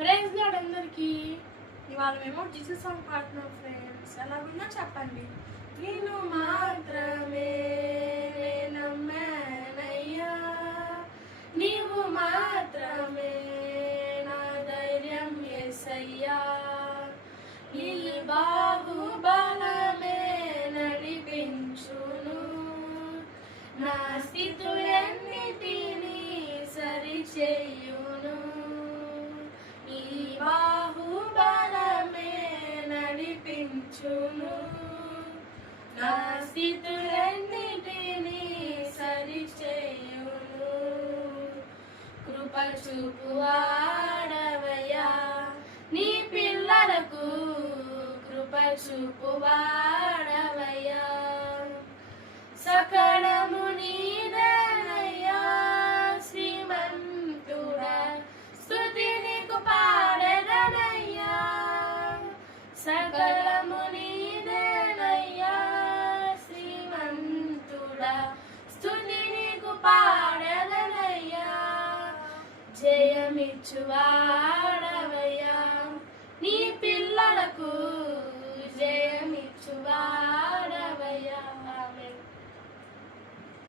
Praise lord అందరికీ. ఇవాళ మేము జీసస్ సాంగ్ పాడుతున్నాం ఫ్రెండ్స్. ఎలాగుందో చెప్పండి. నేను మాత్రమే నమ్మానయ్యా, నీవు మాత్రమే నా ధైర్యం యేసయ్యా, నీ బాహుబలమే నడిపించును, నా స్థితులన్నిటినీ సరిచేయును, నీ బాహుబలమే నడిపించును, నా స్థితులన్నిటినీ సరిచేయును. కృప చూపువాడవయ్యా నీ పిల్లలకు, కృప చూపువాడవయ్యా, సకలము నీదేనయ్యా శ్రీమంతుడా, స్తుతి నీకు పాడెదనయ్యా, సకలము నీదేనయ్యా శ్రీమంతుడా, స్తుతి నీకు పాడెదనయ్యా, జయమిచ్చువాడవయ్యా నీ పిల్లలకు,